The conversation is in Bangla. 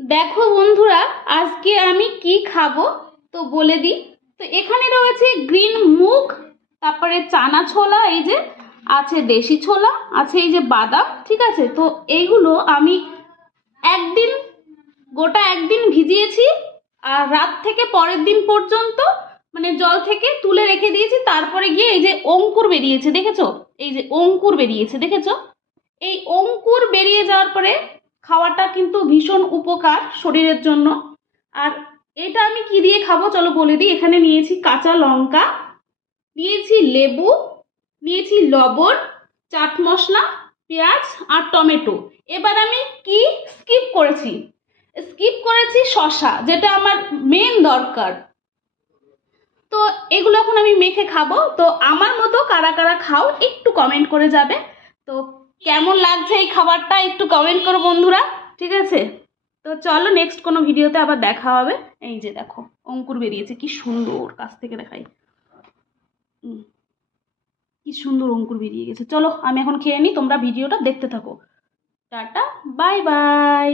দেখো বন্ধুরা, আজকে আমি কি খাবো তো বলে দিই। তো এখানে রয়েছে গ্রিন মুগ, তারপরে চানা ছোলা, এই যে আছে দেশি ছোলা, আছে এই যে বাদাম, ঠিক আছে। তো এইগুলো আমি একদিন, গোটা একদিন ভিজিয়েছি, আর রাত থেকে পরের দিন পর্যন্ত মানে জল থেকে তুলে রেখে দিয়েছি। তারপরে গিয়ে এই যে অঙ্কুর বেরিয়েছে দেখেছো, এই যে অঙ্কুর বেরিয়েছে দেখেছো। এই অঙ্কুর বেরিয়ে যাওয়ার পরে খাওয়াটা কিন্তু ভীষণ উপকার শরীরের জন্য। আর এটা আমি কি দিয়ে খাবো চলো বলে দিই। এখানে নিয়েছি কাঁচা লঙ্কা, নিয়েছি লেবু, নিয়েছি লবণ, চাট মশলা, পেঁয়াজ আর টমেটো। এবার আমি কি স্কিপ করেছি, শসা, যেটা আমার মেন দরকার। তো এগুলো এখন আমি মেখে খাবো। তো আমার মতো কারা কারা খাও একটু কমেন্ট করে যাবে। তো কেমন লাগছে এই খাবারটা একটু কমেন্ট করো বন্ধুরা, ঠিক আছে। তো চলো নেক্সট কোনো ভিডিওতে আবার দেখা হবে। এই যে দেখো অঙ্কুর বেরিয়েছে, কি সুন্দর, কাছ থেকে দেখাই। কি সুন্দর অঙ্কুর বেরিয়ে গেছে। চলো আমি এখন খেয়ে নিই, তোমরা ভিডিওটা দেখতে থাকো। Tata, bye bye.